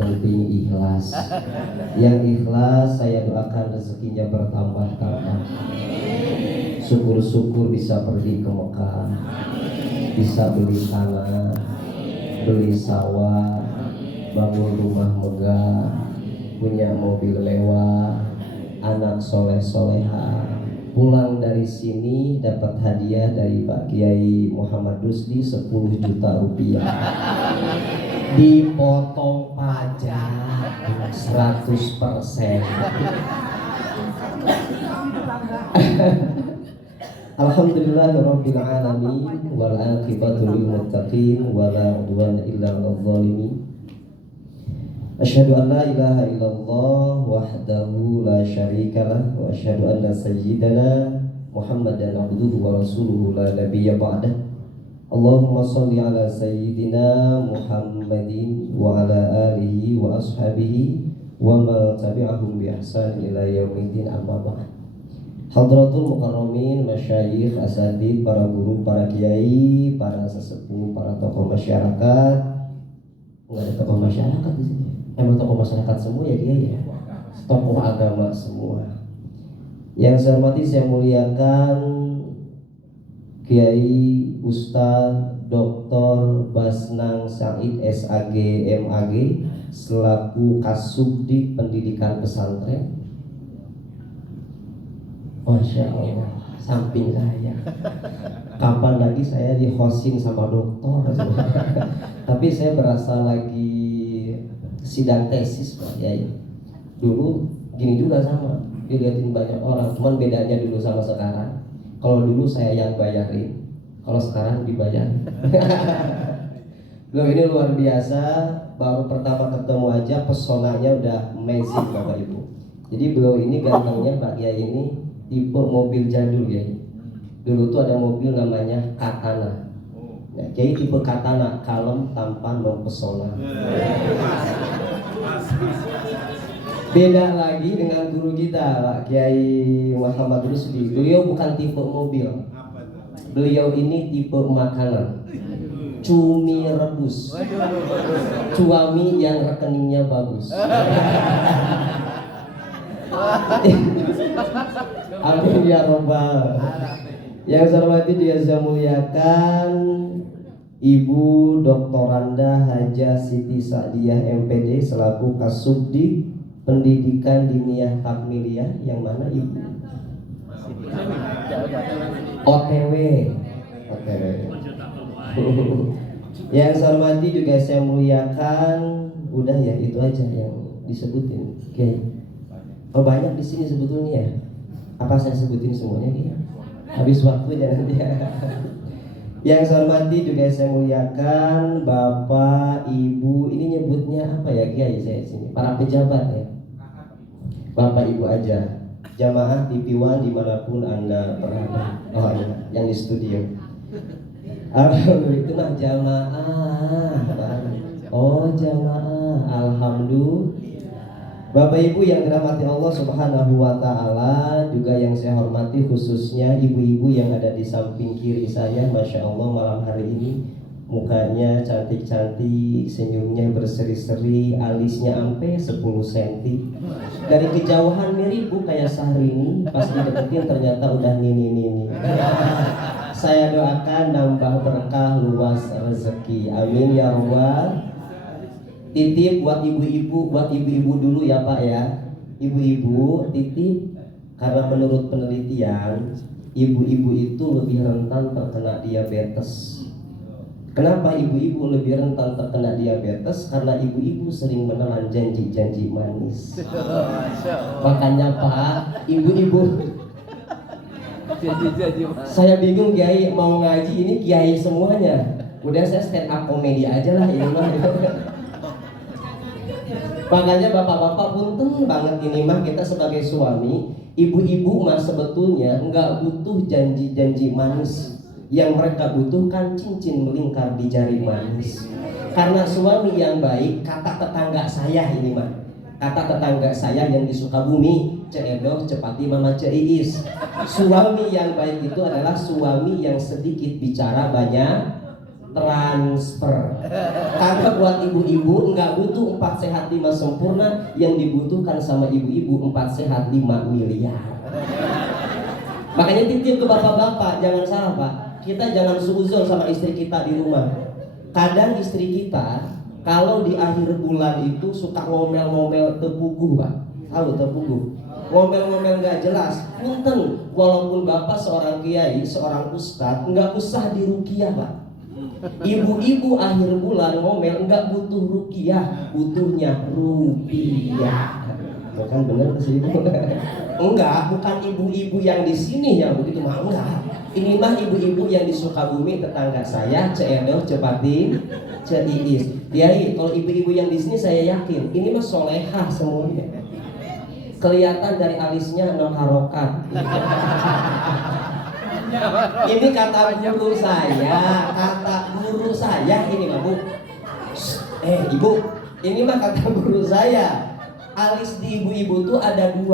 penting ikhlas. Yang ikhlas saya doakan rezekinya bertambah-tambah. Syukur-syukur bisa pergi ke Mekah, bisa beli tanah, beli sawah, bangun rumah megah, punya mobil mewah, anak soleh-soleha. Pulang dari sini dapat hadiah dari Pak Kiai Muhammad Rusdi 10 juta rupiah. Dipotong pajak 100%. Alhamdulillahirabbil alamin wal aqibatu lil muttaqin wala udwana illa 'alal zalimin. Asyhadu an la ilaha illallah wahdahu la syarikalah wa asyhadu anna sayyidana Muhammadan abduhu wa rasuluhu la nabiyya ba'dah. Allahumma shalli ala sayyidina Muhammadin wa ala alihi wa ashabihi wa ma tabi'ahum bi ihsan ila yaumiddin, amma ba'd. Hadratul mukarramin, masyayikh, asatidz, para guru, para kiai, para sesepuh, para tokoh masyarakat. Enggak ada tokoh masyarakat di sini. Emang tokoh masyarakat semua ya dia ya. Tokoh agama semua. Yang saya hormati, saya muliakan Kiai Ustadz Dr. Basnang Said SAG MAG selaku Kasubdit Pendidikan Pesantren. Masya Allah, samping saya. Kapan lagi saya di hosting sama dokter? Tapi saya berasa lagi sidang tesis Pak Yai. Dulu gini juga sama, dilihatin banyak orang. Cuman bedanya dulu sama sekarang. Kalau dulu saya yang bayarin, kalau sekarang dibayarin. Beliau ini luar biasa. Baru pertama ketemu aja pesonanya udah amazing Bapak Ibu. Jadi beliau ini gantengnya Pak Yai ini tipe mobil jadul ya. Dulu tuh ada mobil namanya Katana. Nah, jadi tipe Katana, kalem, tampan, mempesona. Beda lagi dengan guru kita Pak Kiai Muhammad Rusdi. Beliau bukan tipe mobil. Beliau ini tipe makanan. Cumi rebus. Cuami yang rekeningnya bagus. Amin ya robbal. Yang saya hormati, dia saya muliakan Ibu Doktoranda Hajah Siti Sa'diyah MPD selaku Kasubdit Pendidikan Diniyah Takmiliyah. Yang mana Ibu? OTW. Yang saya hormati juga saya muliakan, udah ya itu aja yang disebutin. Oke. Oh banyak di sini sebetulnya ya. Apa saya sebutin semuanya ya? Habis waktu jangan ya. Yang saya hormati juga saya muliakan Bapak, Ibu, ini nyebutnya apa ya Kiai saya sini? Para pejabat ya. Bapak Ibu aja. Jamaah TV One dimanapun Anda berada. Oh iya, yang di studio. Alhamdulillah itu mah jamaah. Oh jamaah. Alhamdulillah. Bapak Ibu yang dirahmati Allah Subhanahu wa taala, juga yang saya hormati khususnya ibu-ibu yang ada di samping kiri saya. Masya Allah malam hari ini mukanya cantik-cantik, senyumnya berseri-seri, alisnya ampe 10 cm. Dari kejauhan mirip Bu kayak Syahrini, pas dideketin ternyata udah nini-nini. Saya doakan nambah berkah, luas rezeki. Amin ya rabbal. Titip buat ibu-ibu dulu ya Pak ya. Ibu-ibu titip, karena menurut penelitian ibu-ibu itu lebih rentan terkena diabetes. Kenapa ibu-ibu lebih rentan terkena diabetes? Karena ibu-ibu sering menelan janji-janji manis. Makanya Pak, ibu-ibu, saya bingung Kiai mau ngaji ini Kiai semuanya. Udah saya stand up komedi aja lah ini mah. Makanya bapak-bapak punten banget ini mah, kita sebagai suami, ibu-ibu mah sebetulnya nggak butuh janji-janji manis. Yang mereka butuhkan cincin melingkar di jari manis. Karena suami yang baik, kata tetangga saya ini mah, kata tetangga saya yang di Sukabumi, Ceedoh, Cepati, Mama Ceiis, suami yang baik itu adalah suami yang sedikit bicara banyak transfer. Karena buat ibu-ibu nggak butuh 4 sehat 5 sempurna, yang dibutuhkan sama ibu-ibu 4 sehat 5 miliar. Makanya titip ke bapak-bapak, jangan salah Pak, kita jangan suuzon sama istri kita di rumah. Kadang istri kita kalau di akhir bulan itu suka ngomel-ngomel tepuguh Pak. Tahu tepuguh? Ngomel-ngomel nggak jelas. Punten, walaupun bapak seorang kiai, seorang ustadz, nggak usah diruqyah Pak. Ibu-ibu akhir bulan ngomel nggak butuh ruqyah, butuhnya rupiah. Kan bener ke sini? Enggak, bukan ibu-ibu yang di sini yang begitu mah enggak. Ini mah ibu-ibu yang di Sukabumi, tetangga saya, Ceedoh, Cepati, Ceiis. Kiai, kalau ibu-ibu yang di sini saya yakin ini mah solehah semuanya. Kelihatan dari alisnya 6 harokat. Ini kata guru saya ini mah Bu. Ibu, ini mah kata guru saya. Alis di ibu-ibu tuh ada 2.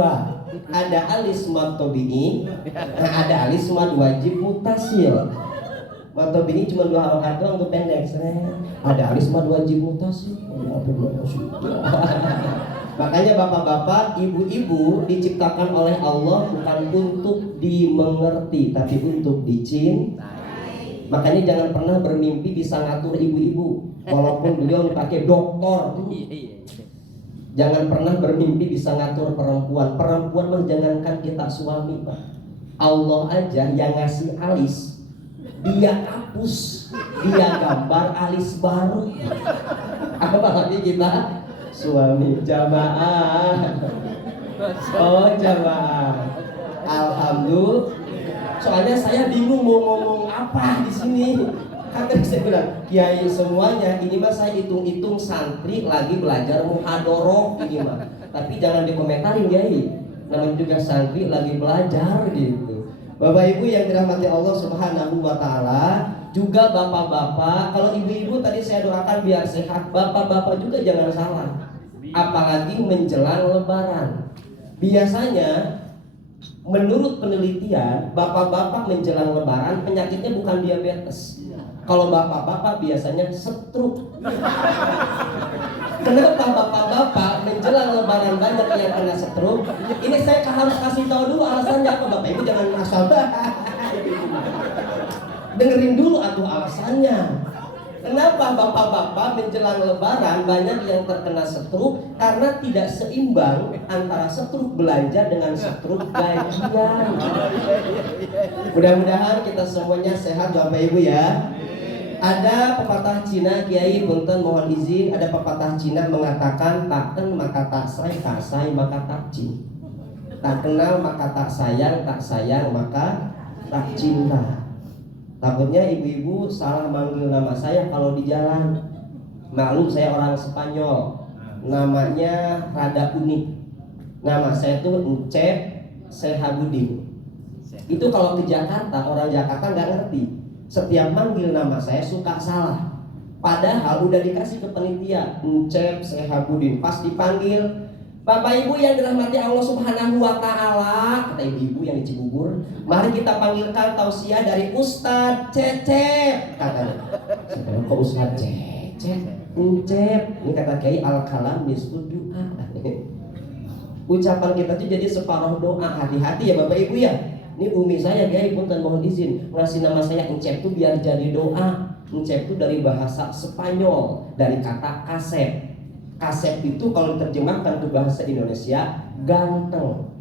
Ada alis matobi'i, ada alis mad wajib mutasil. Matobi'i cuma 2 harokat doang tuh pendek. Ada alis mad wajib mutasil. Makanya bapak-bapak, ibu-ibu diciptakan oleh Allah bukan untuk dimengerti, tapi untuk dicintai. Makanya jangan pernah bermimpi bisa ngatur ibu-ibu, walaupun beliau dipakai doktor. Jangan pernah bermimpi bisa ngatur perempuan. Perempuan mah jangankan kita suami Pak, Allah aja yang ngasih alis, dia hapus, dia gambar alis baru. Apalagi kita suami. Jamaah. Oh jamaah. Alhamdulillah. Soalnya saya bingung mau ngomong apa di sini. Kan saya bilang, kiai semuanya, ini mah saya hitung-hitung santri lagi belajar muhadoroh ini mah. Tapi jangan dikomentarin kiai. Namanya juga santri lagi belajar gitu. Bapak Ibu yang dirahmati Allah Subhanahu wa taala, juga bapak-bapak, kalau ibu-ibu tadi saya doakan biar sehat, bapak-bapak juga jangan salah. Apalagi menjelang lebaran. Biasanya menurut penelitian, bapak-bapak menjelang lebaran penyakitnya bukan diabetes. Kalau bapak-bapak biasanya stroke. Kenapa bapak-bapak menjelang lebaran banyak yang kena stroke? Ini saya harus kasih tahu dulu alasannya apa. Bapak Ibu jangan asal dengerin dulu atuh alasannya. Kenapa bapak-bapak menjelang lebaran banyak yang terkena stroke? Karena tidak seimbang antara stroke belanja dengan stroke gajian. Mudah-mudahan kita semuanya sehat Bapak Ibu ya. Ada pepatah Cina, Kiai punten mohon izin, ada pepatah Cina mengatakan takkan maka tak kasai maka tak cin. Tak kenal maka tak sayang maka tak cinta. Takutnya ibu-ibu salah manggil nama saya kalau di jalan. Maklum saya orang Spanyol, namanya rada unik. Nama saya tuh Encep Sehabudin. Itu kalau ke Jakarta, orang Jakarta nggak ngerti. Setiap manggil nama saya suka salah. Padahal udah dikasih ke penitia Encep Sehabudin. Pas dipanggil, Bapak Ibu yang dirahmati Allah Subhanahu wa taala, kata ibu-ibu yang di Cibubur, mari kita panggilkan tausiah dari Ustadz Cecep, katanya. Kok Ustadz Cecep? Encep. Ini kata Kiai al-kalam nisfu doa. Ucapan kita tuh jadi separuh doa. Hati-hati ya Bapak Ibu ya. Ini umi saya Kiai punten mohon izin ngasih nama saya Encep tuh biar jadi doa. Encep tuh dari bahasa Spanyol, dari kata kasep. Kasep itu kalau diterjemahkan ke bahasa Indonesia ganteng.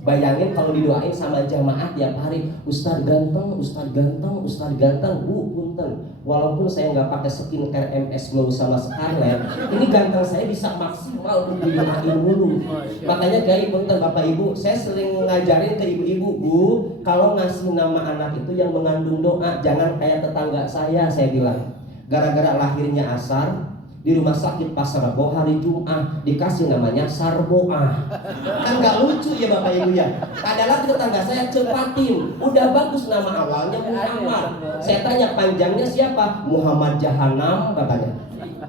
Bayangin kalau didoain sama jamaah tiap hari, Ustadz ganteng, Ustadz ganteng, Ustadz ganteng, Bu punten. Walaupun saya nggak pakai skincare MS Glow sama Scarlett, ini ganteng saya bisa maksimal untuk didoain dulu. Makanya Kiai punten Bapak Ibu, saya sering ngajarin ke ibu-ibu, Bu, kalau ngasih nama anak itu yang mengandung doa, jangan kayak tetangga saya bilang. Gara-gara lahirnya asar, di rumah sakit Pasar Rebo hari Jumat dikasih namanya Sarboah. Kan gak lucu ya Bapak Ibu ya. Padahal tetangga saya Cepatin, udah bagus nama awalnya Muhammad. Saya tanya panjangnya siapa? Muhammad Jahanam katanya.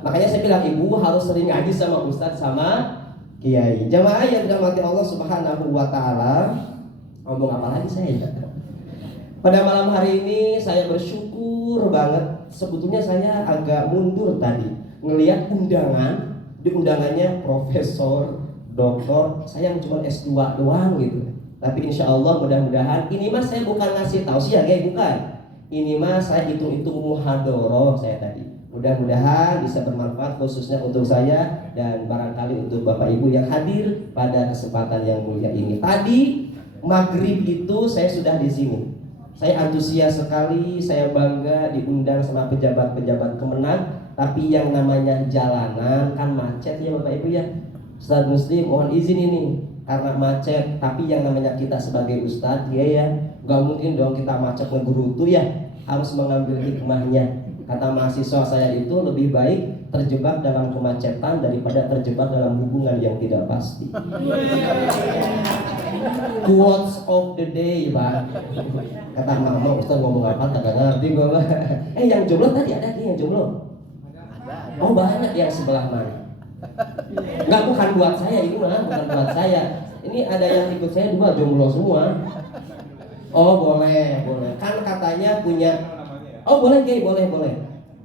Makanya saya bilang ibu harus sering ngaji sama Ustadz sama Kiai. Jamaah yang dirahmati Allah Subhanahu wa taala. Ngomong apa lagi saya? Pada malam hari ini saya bersyukur banget sebetulnya saya agak mundur tadi ngelihat undangan, di undangannya profesor, doktor, saya yang cuma S2 doang gitu. Tapi insya Allah mudah-mudahan ini mas saya bukan ngasih tausiah ya, bukan. Ini mas saya hitung-hitung muhadoroh saya tadi. Mudah-mudahan bisa bermanfaat khususnya untuk saya dan barangkali untuk Bapak Ibu yang hadir pada kesempatan yang mulia ini. Tadi maghrib itu saya sudah di sini. Saya antusias sekali, saya bangga diundang sama pejabat-pejabat Kemenang. Tapi yang namanya jalanan kan macet ya Bapak Ibu ya. Ustadz Muslim mohon izin ini karena macet. Tapi yang namanya kita sebagai ustadz ya gak mungkin dong kita macet ngegerutu ya. Harus mengambil hikmahnya. Kata mahasiswa saya itu lebih baik terjebak dalam kemacetan daripada terjebak dalam hubungan yang tidak pasti. Quotes of the day, Pak. Kata mama, Ustaz ngomong apa kagak ngerti gue. Yang jomblo tadi ada yang jomblo? Oh banyak yang sebelah mana? Enggak, bukan buat saya ini mah, bukan buat saya. Ini ada yang ikut saya dua jomblo semua. Oh boleh. Kan katanya punya. Oh boleh Gay, boleh.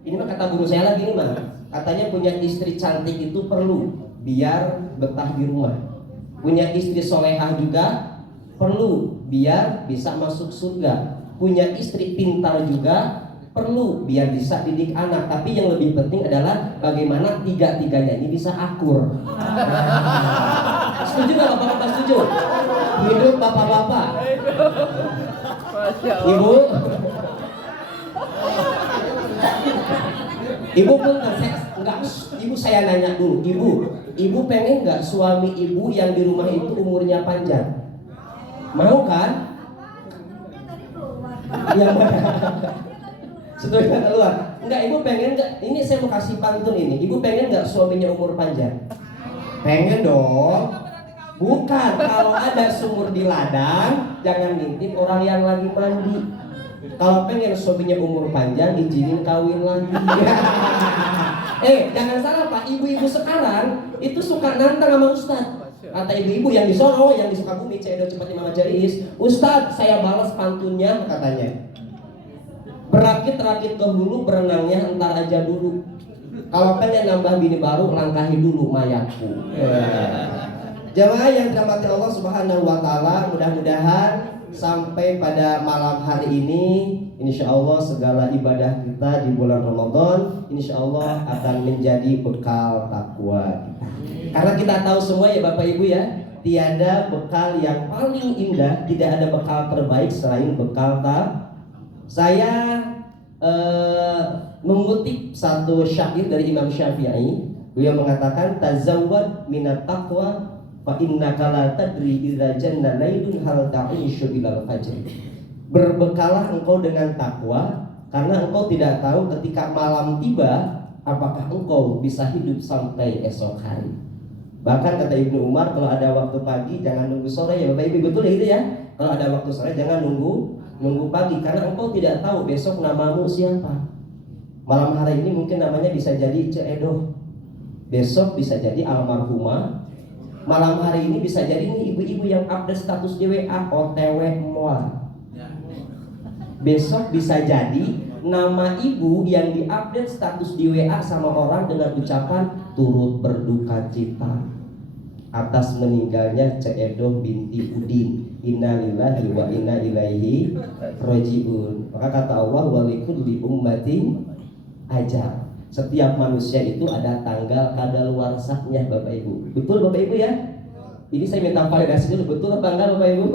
Ini mah kata guru saya lagi nih mah. Katanya punya istri cantik itu perlu biar betah di rumah. Punya istri solehah juga perlu biar bisa masuk surga. Punya istri pintar juga perlu biar bisa didik anak. Tapi yang lebih penting adalah bagaimana tiga-tiganya ini bisa akur. Setuju nggak bapak-bapak, setuju? Hidup bapak-bapak. Ibu, ibu pun enggak, ibu saya nanya dulu, ibu pengen nggak suami ibu yang di rumah itu umurnya panjang? Mau kan? Yang mana? Sudah keluar. Enggak, ibu pengen nggak? Ini saya mau kasih pantun ini. Ibu pengen nggak suaminya umur panjang? Pengen dong. Bukan, kalau ada sumur di ladang, jangan ngintip orang yang lagi mandi. Kalau pengen suaminya umur panjang, izinin kawin lagi. Jangan salah Pak, ibu-ibu sekarang itu suka nantang sama Ustadz. Kata ibu-ibu yang di Solo, yang di Sukabumi, Cedo Cepat Imam Jais, Ustadz saya balas pantunnya katanya. Berakit-rakit ke hulu, berenangnya entar aja dulu. Kalau pengen nambah bini baru, langkahi dulu mayatku. Jamaah yang dirahmati Allah Subhanahu wa Ta'ala, mudah-mudahan sampai pada malam hari ini, insya Allah segala ibadah kita di bulan Ramadan, insya Allah akan menjadi bekal takwa kita. Karena kita tahu semua ya Bapak Ibu ya, tiada bekal yang paling indah, tidak ada bekal terbaik selain bekal takwa. Saya mengutip satu syair dari Imam Syafi'i. Beliau mengatakan, tazawwad minat taqwa fa innaka la tadri idza janna laylun hal ta'ishu bilal fajr. Berbekalah engkau dengan takwa, karena engkau tidak tahu ketika malam tiba apakah engkau bisa hidup sampai esok hari. Bahkan kata Ibnu Umar, kalau ada waktu pagi jangan nunggu sore ya Bapak Ibu, betul ya itu ya. Kalau ada waktu sore jangan nunggu pagi, karena engkau tidak tahu besok namamu siapa. Malam hari ini mungkin namanya bisa jadi Ceedoh, besok bisa jadi almarhumah. Malam hari ini bisa jadi nih ibu-ibu yang update status di WA OTW mual. Besok bisa jadi nama ibu yang diupdate status di WA sama orang dengan ucapan turut berduka cita atas meninggalnya Ceedoh binti Udin. Innalillahi wa inna ilaihi rajiun. Maka kata Allah, walikulli ummatin ajal. Setiap manusia itu ada tanggal kadaluarsanya Bapak Ibu. Betul Bapak Ibu ya? Ini saya minta validasi dulu, betul apa enggak Bapak Ibu?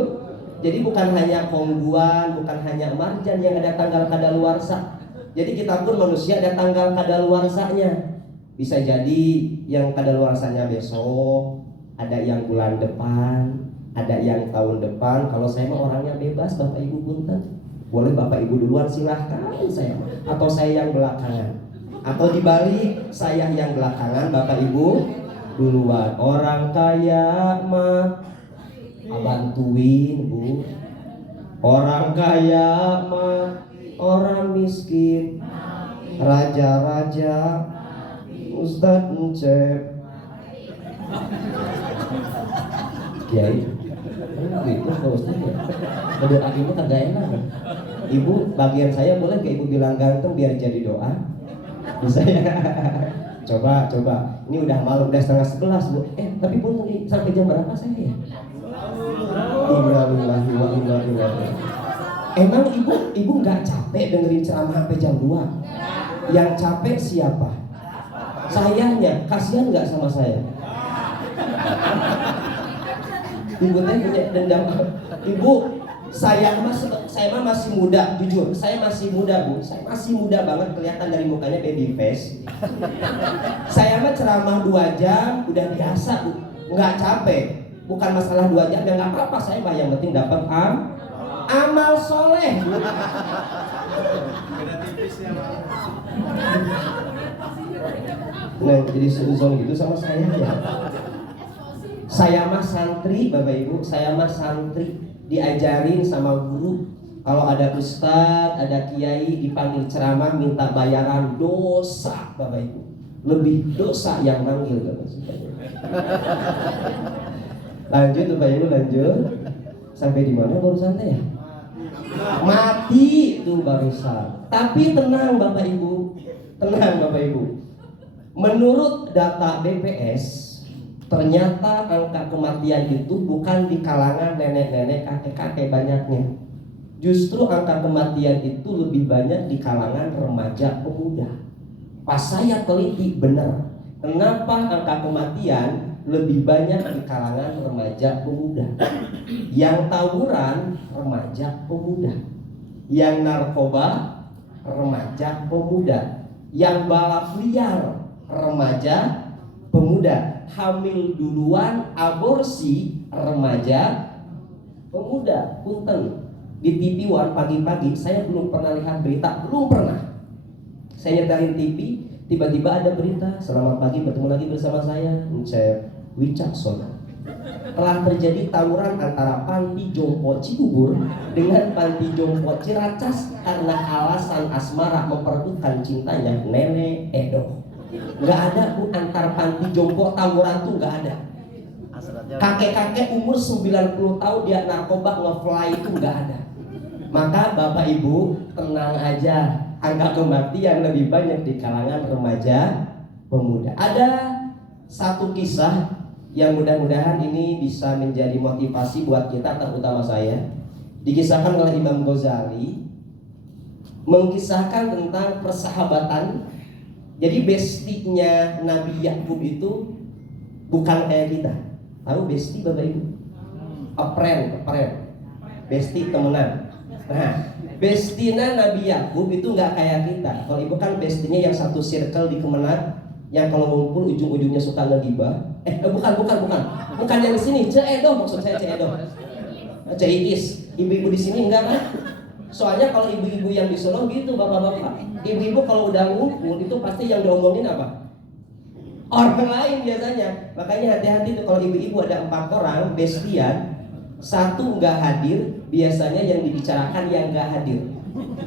Jadi bukan hanya Kongguan, bukan hanya Marjan yang ada tanggal kadaluarsa. Jadi kita pun manusia ada tanggal kadaluarsanya. Bisa jadi yang kadaluarsanya besok, ada yang bulan depan, ada yang tahun depan. Kalau saya mah orangnya bebas Bapak Ibu punten. Boleh Bapak Ibu duluan silahkan saya, atau saya yang belakangan. Atau dibalik, saya yang belakangan, Bapak Ibu duluan. Orang kaya mah bantuin Bu. Orang kaya mah orang miskin, raja-raja, Ustadz Encep, Kiai. Gitu Pak Ustadz ya. Berdoa ibu kagak enak. Ibu, bagian saya boleh ke ibu bilang ganteng biar jadi doa? Bisa ya? Coba. Ini udah malam, udah 10:30 Bu. Tapi pun sampai jam berapa saya ya? Innalillahi wa inna ilaihi. Emang ibu nggak capek dengerin ceramah sampai jam 2? Yang capek siapa? Sayanya, kasihan nggak sama saya? Ibu teh punya dendam. Ibu, saya mah masih muda, jujur. Saya masih muda Bu. Saya masih muda banget, kelihatan dari mukanya baby face. Saya mah ceramah 2 jam udah biasa Bu, nggak capek. Bukan masalah 2 jam, ya nggak apa-apa. Saya mah yang penting dapat amal soleh. Nah, jadi seuzon gitu sama saya ya. Saya mah santri, Bapak Ibu. Saya mah santri, diajarin sama guru. Kalau ada ustadz, ada kiai dipanggil ceramah minta bayaran, dosa Bapak Ibu. Lebih dosa yang manggil Bapak Ibu. Lanjut Bapak Ibu, lanjut. Sampai di mana barusan teh ya? Mati tuh barusan. Tapi tenang Bapak Ibu, tenang Bapak Ibu. Menurut data BPS, ternyata angka kematian itu bukan di kalangan nenek-nenek, kakek-kakek banyaknya. Justru angka kematian itu lebih banyak di kalangan remaja pemuda. Pas saya teliti benar, kenapa angka kematian lebih banyak di kalangan remaja pemuda. Yang tawuran remaja pemuda, yang narkoba remaja pemuda, yang balap liar remaja pemuda, hamil duluan aborsi remaja pemuda. Punten, di TV One pagi-pagi saya belum pernah lihat berita, belum pernah. Saya nyetelin TV, tiba-tiba ada berita, selamat pagi bertemu lagi bersama saya Wicaksono. Telah terjadi tawuran antara Panti Jompo Cibubur dengan Panti Jompo Ciracas karena alasan asmara memperebutkan cintanya Nenek Edo. Nggak ada Bu, antar Panti Jompo tawuran tuh nggak ada. Kakek-kakek umur 90 tahun dia narkoba nge-fly itu nggak ada. Maka Bapak Ibu tenang aja, angka kematian lebih banyak di kalangan remaja pemuda. Ada satu kisah yang mudah-mudahan ini bisa menjadi motivasi buat kita, terutama saya. Dikisahkan oleh Imam Ghazali, mengisahkan tentang persahabatan. Jadi bestinya Nabi Yakub itu bukan kayak kita. Tahu besti Bapak Ibu? Apren, besti temenan. Nah, bestina Nabi Yakub itu nggak kayak kita. Kalau Ibu kan bestinya yang satu circle di Kemenang, yang kalau ngumpul ujung-ujungnya suka ngegibah. Bukan yang di sini. Ceedoh maksud saya, Ceedoh. Ceiis. Ibu-ibu di sini enggak kan? Soalnya kalau ibu-ibu yang di Solo gitu, bapak-bapak. Ibu-ibu kalau udah ngumpul itu pasti yang diomongin apa? Orang lain biasanya. Makanya hati-hati tuh kalau ibu-ibu ada 4 orang bestian, 1 nggak hadir, biasanya yang dibicarakan yang nggak hadir.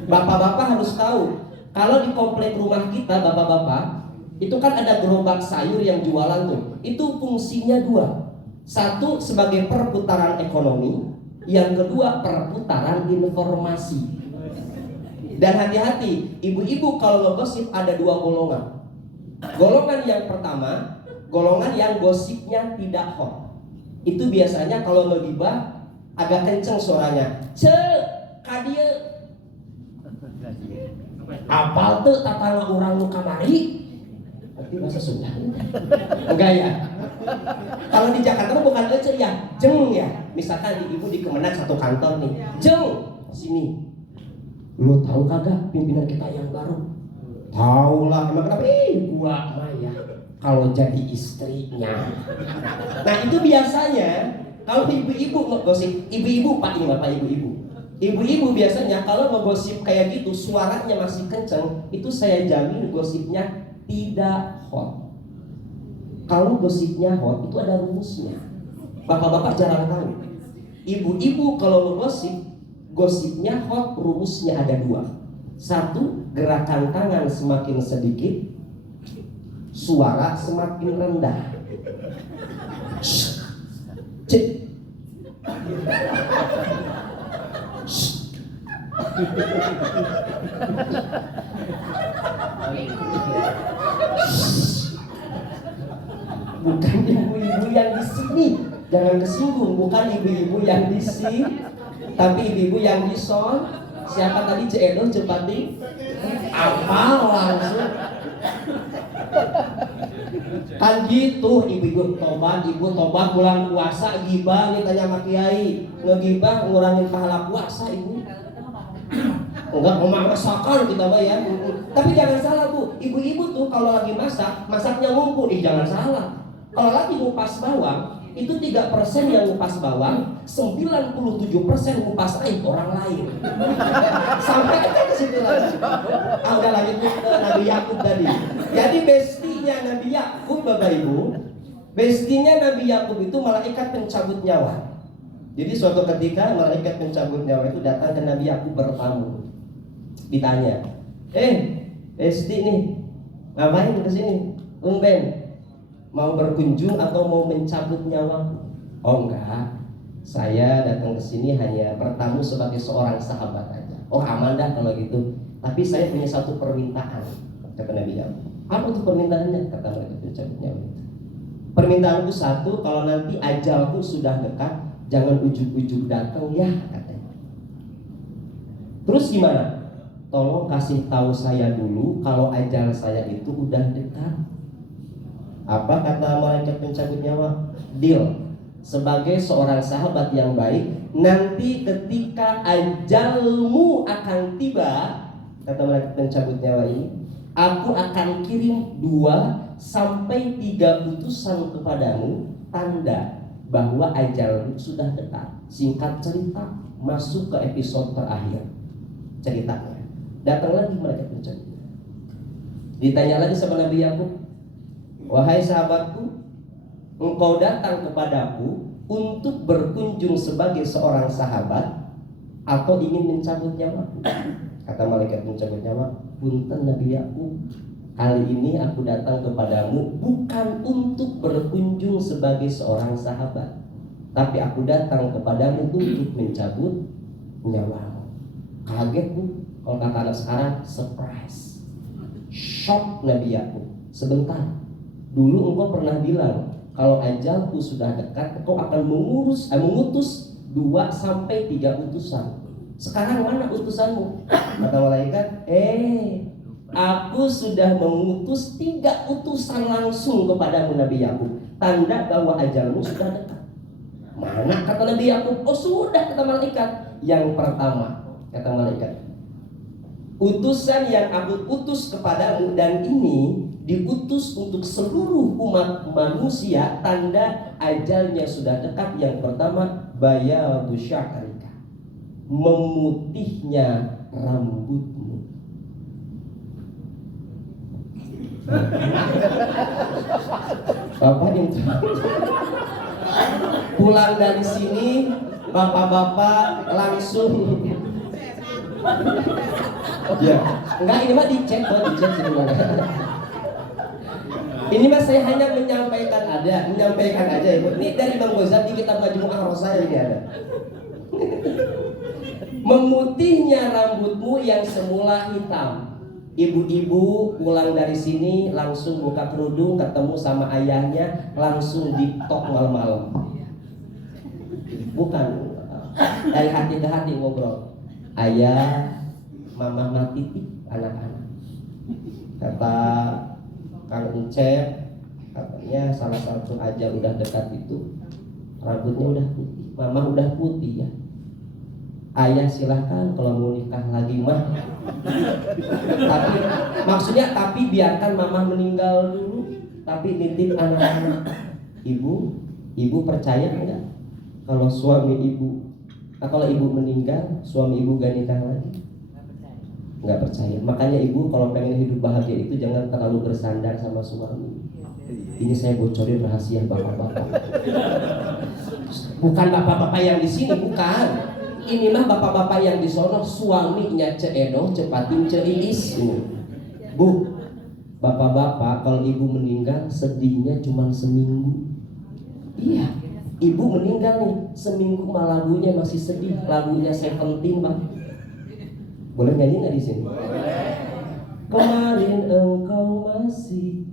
Bapak-bapak harus tahu, kalau di komplek rumah kita bapak-bapak, itu kan ada gerobak sayur yang jualan tuh. Itu fungsinya 2. 1 sebagai perputaran ekonomi, yang kedua perputaran informasi. Dan hati-hati, ibu-ibu kalau ngegosip ada 2 golongan. Golongan yang pertama, golongan yang gosipnya tidak hot. Itu biasanya kalau ngegibah agak kenceng suaranya. Kadia apal tuh tatana orang nu kamari. Berarti bahasa Sunda. Enggak ya? Kalau di Jakarta bukan ece ya, jeng ya. Misalkan ibu di Kemenang satu kantor nih, jeng sini. Lu tahu kagak pimpinan kita yang baru? Tahu lah, emang kenapa? Gua mah ya kalau jadi istrinya. Nah itu biasanya kalau ibu-ibu ngegosip, ibu-ibu pak ini bapak ibu-ibu. Ibu-ibu biasanya kalau ngegosip kayak gitu suaranya masih kenceng, itu saya jamin gosipnya tidak hot. Kalau gosipnya hot itu ada rumusnya. Bapak-bapak jarang tahu. Ibu-ibu kalau ngegosip, gosipnya hot rumusnya ada 2. 1, gerakan tangan semakin sedikit, suara semakin rendah. Bukan ibu-ibu yang di sini, jangan kesinggung. Bukan ibu-ibu yang di sini, tapi ibu-ibu yang di son. Siapa tadi? Ceedo Cepati? Apa langsung? Kan gitu, ibu tobat bulan puasa, gibah nih tanya sama kiai, ngegibah ngurangin pahala puasa ibu. Enggak mau masakan kita mah ya. Tapi jangan salah Bu, ibu-ibu tuh kalau lagi masak, masaknya ngumpul, jangan salah. Kalau lagi ngupas bawang, itu 3% yang ngupas bawang, 97% ngupas aib orang lain. Sampai kita kesimpulan. Udah lanjut ke Nabi Yakub tadi. Jadi bestinya Nabi Yakub, Bapak Ibu, bestinya Nabi Yakub itu malaikat pencabut nyawa. Jadi suatu ketika malaikat pencabut nyawa itu datang ke Nabi Yakub bertamu. Ditanya, besti nih, ngapain kesini? Umben, mau berkunjung atau mau mencabut nyawaku? Oh enggak, saya datang ke sini hanya bertamu sebagai seorang sahabat aja. Oh aman dah kalau gitu. Tapi saya punya satu permintaan, kata Nabi Yakub. Apa tuh permintaannya? Kata mereka pencabut nyawa itu. Permintaanku satu, kalau nanti ajalku sudah dekat, jangan ujuk-ujuk datang ya, katanya. Terus gimana? Tolong kasih tahu saya dulu kalau ajal saya itu udah dekat. Apa kata malaikat pencabut nyawa? Deal. Sebagai seorang sahabat yang baik, nanti ketika ajalmu akan tiba, kata malaikat pencabut nyawa ini, aku akan kirim 2 sampai 3 utusan kepadamu, tanda bahwa ajalmu sudah dekat. Singkat cerita, masuk ke episode terakhir ceritanya. Datang lagi malaikat pencabut. Ditanya lagi sama Nabi Yakub, wahai sahabatku, engkau datang kepadaku untuk berkunjung sebagai seorang sahabat atau ingin mencabut nyawaku? Kata malaikat pencabut nyawa, punten Nabi Yakub, kali ini aku datang kepadamu bukan untuk berkunjung sebagai seorang sahabat, tapi aku datang kepadamu untuk mencabut nyawamu. Kaget Bu, kalau kata anak sekarang, surprise, shock Nabi Yakub. Sebentar, dulu engkau pernah bilang kalau ajalku sudah dekat, engkau akan mengutus 2 sampai 3 utusan. Sekarang mana utusanmu? Kata malaikat, aku sudah mengutus 3 utusan langsung kepadamu Nabi Yakub, tanda bahwa ajalmu sudah dekat. Mana? Kata Nabi Yakub, oh sudah, kata malaikat. Yang pertama, kata malaikat, utusan yang aku utus kepadamu dan ini diutus untuk seluruh umat manusia, tanda ajalnya sudah dekat. Yang pertama, bayadu syakrika, memutihnya rambutmu. Bapak itu pulang dari sini, bapak-bapak langsung ya, enggak, ini mah dicek semuanya. Ini mah saya hanya menyampaikan aja Ibu. Ini dari Bang Gozali di kitab Majmu'ah Rasail ini ada. Memutihnya rambutmu yang semula hitam. Ibu-ibu pulang dari sini langsung buka kerudung, ketemu sama ayahnya, langsung ditok malam-malam. Bukan dari hati ke hati ngobrol. Ayah, mama mati anak-anak. Kata Kang Encep, katanya salah satu ajal udah dekat itu rambutnya udah putih, mama udah putih ya. Ayah silahkan kalau mau nikah lagi mah. Tapi biarkan mama meninggal dulu, tapi nitip anak-anak. Ibu percaya enggak kalau suami ibu, kalau ibu meninggal suami ibu gak nikah lagi? Nggak percaya. Makanya ibu kalau pengen hidup bahagia itu jangan terlalu bersandar sama suami. Ini saya bocorin rahasia bapak-bapak. Bukan bapak-bapak yang di sini, bukan. Ini mah bapak-bapak yang di sono, suaminya Ceedo, Cepatin, Ceiis. Bu, bapak-bapak kalau ibu meninggal sedihnya cuma seminggu. Iya, ibu meninggal nih seminggu mah lagunya masih sedih, lagunya Seventeen Bang. Boleh nyanyi nggak di sini? Kemarin engkau masih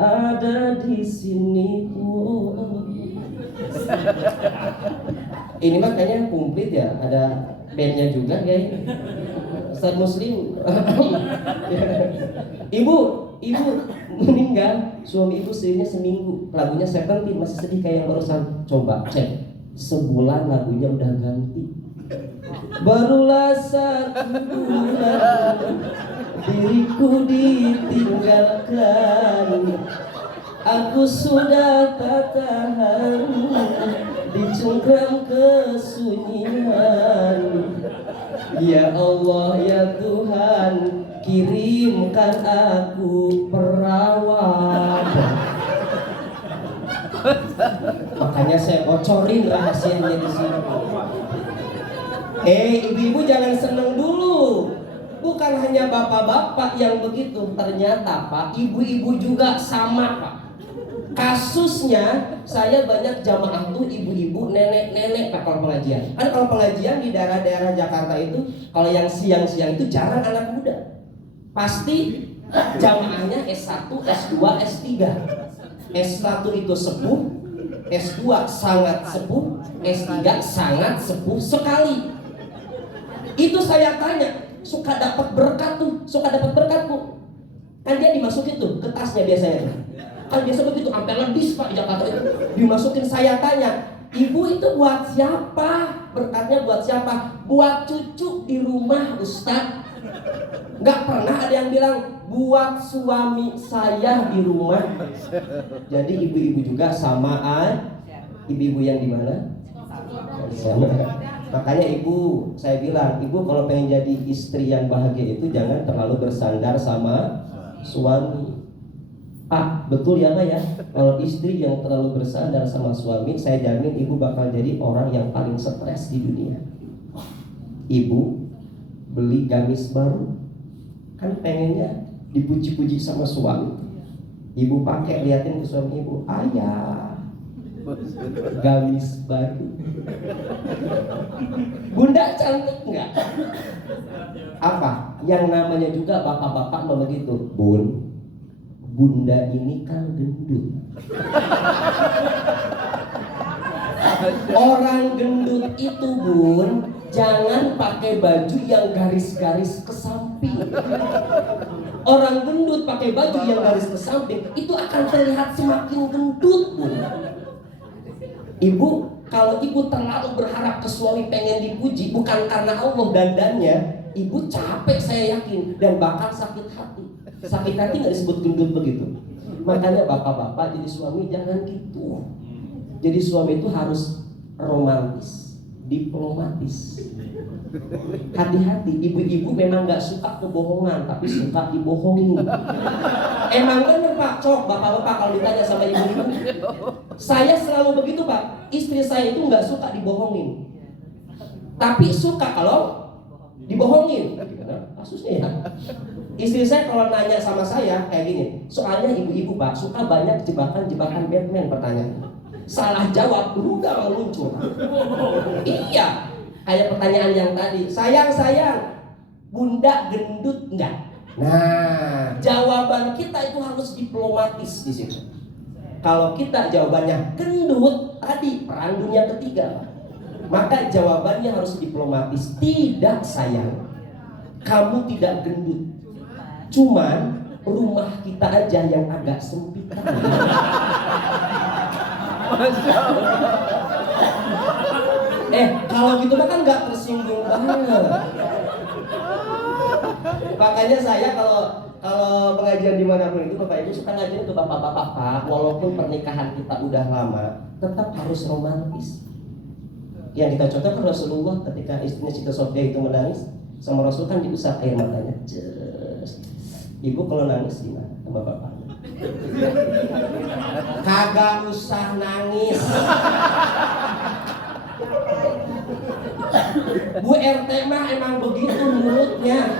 ada di sini. Ini mah kayaknya komplit ya, ada bandnya juga kayaknya. Ustaz Muslim. Ibu meninggal, suami ibu sedihnya seminggu. Lagunya Seventeen masih sedih kayak yang barusan. Coba cek, sebulan lagunya udah ganti. Barulah 1 bulan diriku ditinggalkan, aku sudah tak tahan dicengkram kesunyian. Ya Allah ya Tuhan, kirimkan aku perawat. Makanya saya bocorin rahasianya di sini. Ibu-ibu jangan seneng dulu. Bukan hanya bapak-bapak yang begitu, ternyata Pak, ibu-ibu juga sama Pak. Kasusnya saya banyak jamaah tuh ibu-ibu, nenek-nenek Pak kalau pengajian. Kan kalau pengajian di daerah-daerah Jakarta itu, kalau yang siang-siang itu jarang anak muda. Pasti jamaahnya S1, S2, S3. S1 itu sepuh, S2 sangat sepuh, S3 sangat sepuh sekali. Itu saya tanya, suka dapat berkat tuh, Bu. Kan dia dimasukin tuh ke tasnya biasanya tuh. Kan biasa begitu, sampai lebih Pak di Jakarta itu dimasukin. Saya tanya, ibu itu buat siapa? Berkatnya buat siapa? Buat cucu di rumah Ustaz. Gak pernah ada yang bilang buat suami saya di rumah. Jadi ibu-ibu juga samaan. Ibu-ibu yang di mana? Sama. Makanya saya bilang, ibu kalau pengen jadi istri yang bahagia itu jangan terlalu bersandar sama suami. Pak, betul ya Pak ya? Kalau istri yang terlalu bersandar sama suami, saya jamin ibu bakal jadi orang yang paling stres di dunia. Ibu beli gamis baru, kan pengennya dipuji-puji sama suami. Ibu pakai, liatin ke suami ibu, ayah, gamis baru. Bunda cantik nggak? Apa? Yang namanya juga bapak-bapak mau begitu. Bunda ini kan gendut. Orang gendut itu Bun, jangan pakai baju yang garis-garis ke samping. Orang gendut pakai baju yang garis ke samping itu akan terlihat semakin gendut Bun. Ibu, kalau ibu terlalu berharap ke suami pengen dipuji bukan karena Allah dandannya, ibu capek saya yakin dan bakal sakit hati. Sakit hati nggak disebut gendut begitu. Makanya bapak-bapak jadi suami jangan gitu. Jadi suami itu harus romantis, diplomatis. Hati-hati, ibu-ibu memang nggak suka kebohongan, tapi suka dibohongin. Emang bener Pak, cok bapak-bapak kalau ditanya sama ibu-ibu. Saya selalu begitu Pak, istri saya itu nggak suka dibohongin, tapi suka kalau dibohongin. Gimana kasusnya ya? Istri saya kalau nanya sama saya kayak gini, soalnya ibu-ibu Pak suka banyak jebakan-jebakan Batman pertanyaan. Salah jawab, udah lucu. Iya, kayak pertanyaan yang tadi, sayang, bunda gendut enggak? Nah, jawaban kita itu harus diplomatis di situ. Kalau kita jawabannya gendut, tadi perang dunia ketiga, maka jawabannya harus diplomatis. Tidak sayang, kamu tidak gendut, cuman rumah kita aja yang agak sempit. Kalau gitu mah kan nggak tersinggung banget. Makanya saya kalau pengajian dimanapun itu Bapak Ibu suka ngajian ke bapak-bapak Pak, walaupun pernikahan kita udah lama, tetap harus romantis. Yang kita contohkan Rasulullah ketika istrinya Siti Sofia itu menangis sama Rasul kan diusap air matanya. Ibu kalau nangis gimana sama bapak? Kagak usah nangis. Bu RT mah emang begitu mulutnya.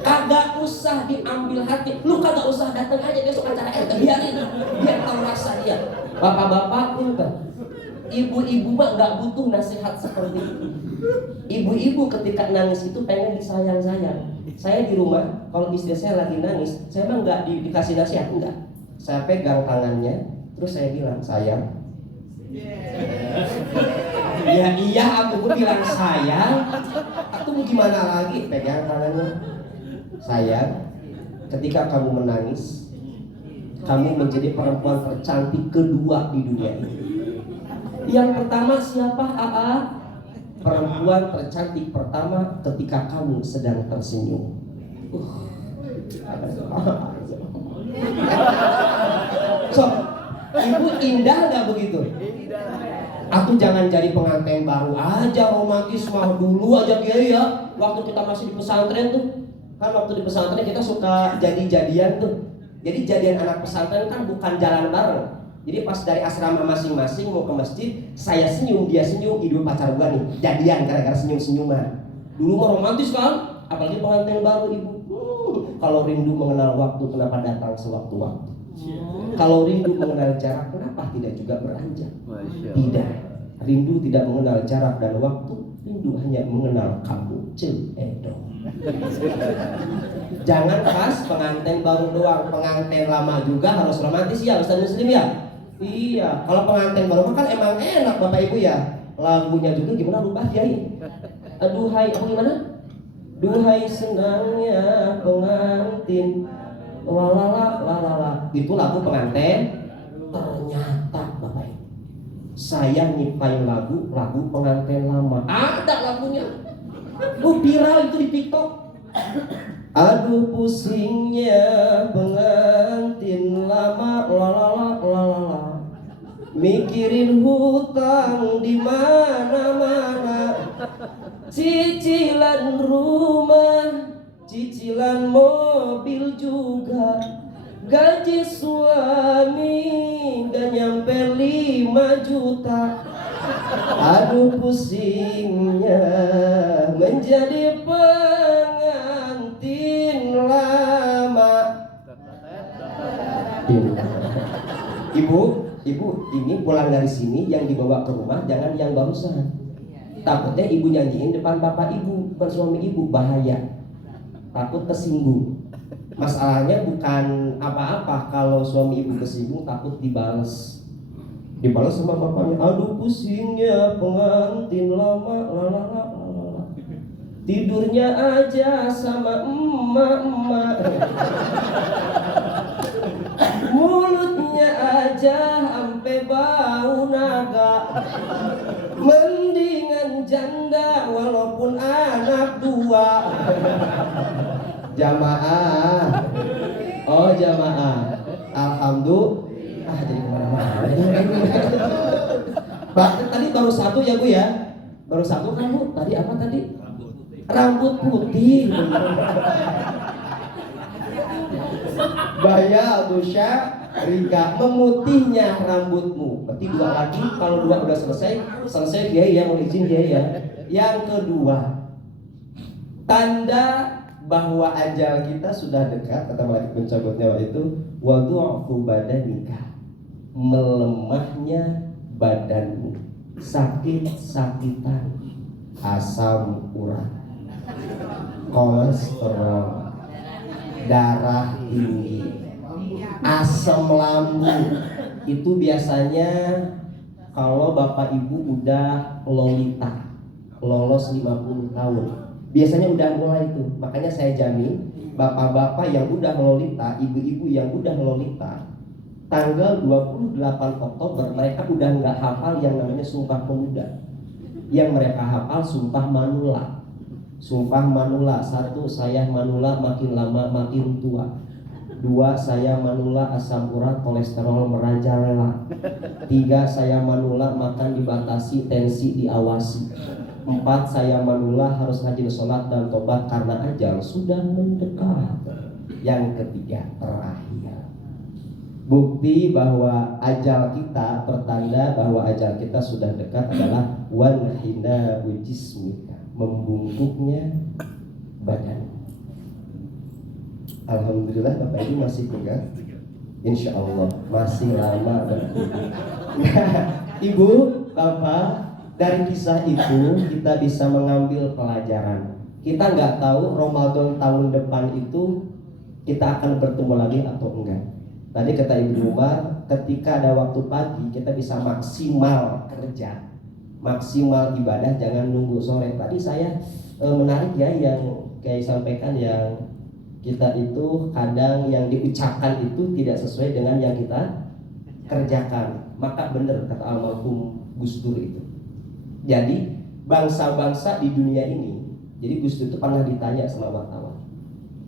Kagak usah diambil hati. Lu kagak usah datang aja besok acara RT, biarin. Biar tahu rasa dia. Bapak-bapak pun kan Ibu-ibu mah nggak butuh nasihat seperti itu. Ibu-ibu ketika nangis itu pengen disayang-sayang. Saya di rumah, kalau istri saya lagi nangis, saya mah nggak dikasih nasihat, enggak. Saya pegang tangannya, terus saya bilang, sayang. Ya iya, aku pun bilang sayang. Aku mau gimana lagi, pegang tangannya. Sayang, ketika kamu menangis, kamu menjadi perempuan tercantik kedua di dunia ini. Yang pertama siapa? AA. Perempuan tercantik pertama ketika kamu sedang tersenyum. So, ibu indah gak begitu? Aku jangan jadi pengantin baru aja romantis mah, dulu aja Kiai ya. Waktu kita masih di pesantren tuh, kan waktu di pesantren kita suka jadi-jadian tuh. Jadi jadian anak pesantren kan bukan jalan bareng. Jadi pas dari asrama masing-masing mau ke masjid, saya senyum, dia senyum, hidup pacar gua nih, jadian gara-gara senyum-senyuman. Dulu mah romantis kan, apalagi pengantin baru ibu. Kalau rindu mengenal waktu, kenapa datang sewaktu-waktu? Kalau rindu mengenal jarak, kenapa tidak juga beranjak? Tidak, rindu tidak mengenal jarak dan waktu, rindu hanya mengenal kamu, Edo. Jangan pas pengantin baru doang, pengantin lama juga harus romantis ya, Ustaz Muslim ya. Iya, kalau pengantin baru kan emang enak Bapak Ibu ya. Lagunya juga gimana lupa dia ini. Aduhai, apa gimana? Duhai senangnya pengantin, lalala lalala. Itu lagu pengantin. Ternyata Bapak Ibu, saya nyiptain lagu pengantin lama. Ada lagunya. Viral itu di TikTok. Aduh pusingnya pengantin lama, lalala lalala, mikirin hutang di mana-mana, cicilan rumah, cicilan mobil juga, gaji suami gak nyampe 5 juta. Aduh pusingnya menjadi pengantin lama. Ibu, ini pulang dari sini yang dibawa ke rumah jangan yang barusan. Takutnya ibu nyanyiin depan bapak ibu, bukan suami ibu, bahaya. Takut tersinggung. Masalahnya bukan apa-apa, kalau suami ibu tersinggung takut dibalas sama bapaknya. Aduh pusingnya pengantin lama, lalala lalala, tidurnya aja sama emak-emak, mulutnya aja sampai bau naga, mendingan janda walaupun anak 2. Jamaah, oh jamaah, alhamdulillah. Jadi kemana-mana. Pak, tadi baru satu ya Bu ya? Baru satu kan Bu? Tadi apa tadi? Rambut putih. Baya Dusya Rika, memutihnya rambutmu. Berarti 2 lagi. Kalau 2 udah selesai dia yang izin dia ya. Yang kedua, tanda bahwa ajal kita sudah dekat, kata malaikat pencabut nyawa itu, wadu'fu badanika, melemahnya badanmu, sakit-sakitan, asam urat, kolesterol, darah tinggi, asam lambung. Itu biasanya kalau bapak ibu udah lolita, lolos 50 tahun, biasanya udah mulai itu. Makanya saya jamin bapak-bapak yang udah lolita, ibu-ibu yang udah lolita, tanggal 28 Oktober mereka udah nggak hafal yang namanya Sumpah Pemuda. Yang mereka hafal Sumpah Manula. Sumpah Manula, 1, saya manula makin lama makin tua. 2, saya manula asam urat kolesterol merajalela. 3, saya manula makan dibatasi, tensi diawasi. 4, saya manula harus rajin sholat dan tobat karena ajal sudah mendekat. Yang ketiga, terakhir, bukti bahwa ajal kita, pertanda bahwa ajal kita sudah dekat adalah wanhina ujismika, membungkuknya badan. Alhamdulillah Bapak Ibu masih pegang, insya Allah masih lama. Ibu Bapak, dari kisah itu kita bisa mengambil pelajaran. Kita nggak tahu Ramadan tahun depan itu kita akan bertemu lagi atau enggak. Tadi kata Ibnu Umar, ketika ada waktu pagi kita bisa maksimal kerja, maksimal ibadah, jangan nunggu sore. Tadi saya menarik ya yang kayak sampaikan, yang kita itu kadang yang diucapkan itu tidak sesuai dengan yang kita kerjakan. Maka benar kata almarhum Gus Dur itu. Jadi bangsa-bangsa di dunia ini, jadi Gus Dur itu pernah ditanya sama wartawan,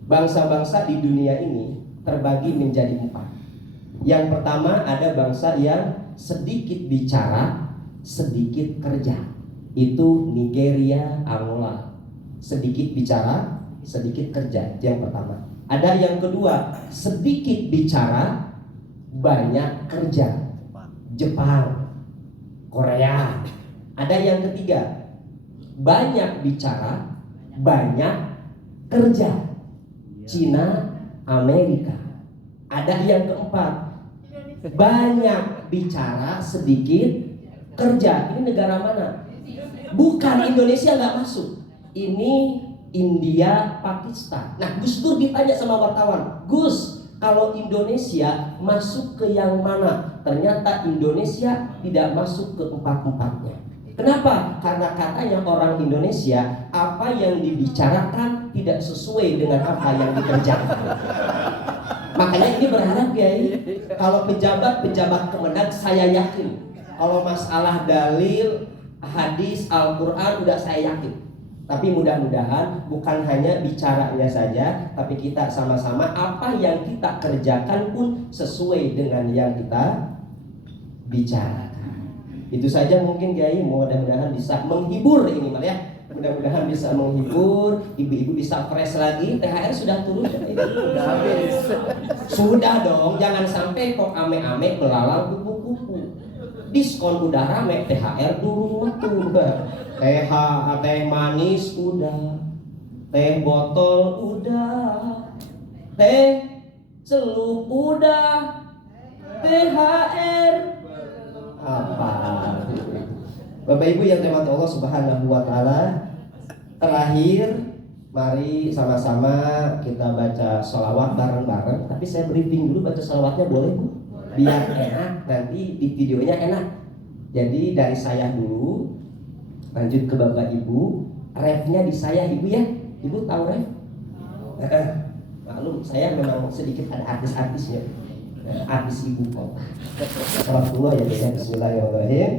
bangsa-bangsa di dunia ini terbagi menjadi 4. Yang pertama ada bangsa yang sedikit bicara, sedikit kerja. Itu Nigeria, Angola. Sedikit bicara, sedikit kerja. Itu yang pertama. Ada yang kedua, sedikit bicara, banyak kerja. Jepang, Korea. Ada yang ketiga, banyak bicara, banyak kerja. Cina, Amerika. Ada yang keempat, banyak bicara, sedikit kerja. Ini negara mana? Bukan, Indonesia nggak masuk. Ini India, Pakistan. Nah, Gus Dur ditanya sama wartawan, Gus, kalau Indonesia masuk ke yang mana? Ternyata Indonesia tidak masuk ke 4-4-nya. Kenapa? Karena katanya orang Indonesia, apa yang dibicarakan tidak sesuai dengan apa yang dikerjakan. Makanya ini berharap ya, kalau pejabat-pejabat Kemenag, saya yakin kalau masalah dalil, hadis, Al-Quran udah saya yakin. Tapi mudah-mudahan bukan hanya bicaranya saja, tapi kita sama-sama apa yang kita kerjakan pun sesuai dengan yang kita bicarakan. Itu saja mungkin Kiai, mudah-mudahan bisa menghibur ini Mal ya. Mudah-mudahan bisa menghibur, ibu-ibu bisa fresh lagi. THR sudah turun ya? Sudah habis. Sudah dong, jangan sampai kok ame-ame belalang kupu-kupu. Diskon udah rame, THR turun metu. Teh manis udah, teh botol udah, teh celup udah, THR apa? Bapak Ibu yang dirahmati Allah Subhanahu wa taala, terakhir mari sama-sama kita baca sholawat bareng-bareng. Tapi saya briefing dulu, baca sholawatnya boleh Bu? Biar enak, nanti di videonya enak. Jadi dari saya dulu, lanjut ke Bapak Ibu. Refnya di saya Ibu ya. Ibu tahu ref? Maklum saya memang sedikit ada artis-artisnya. Artis ibu kota. Salam dulu ya, Bismillahirrahmanirrahim.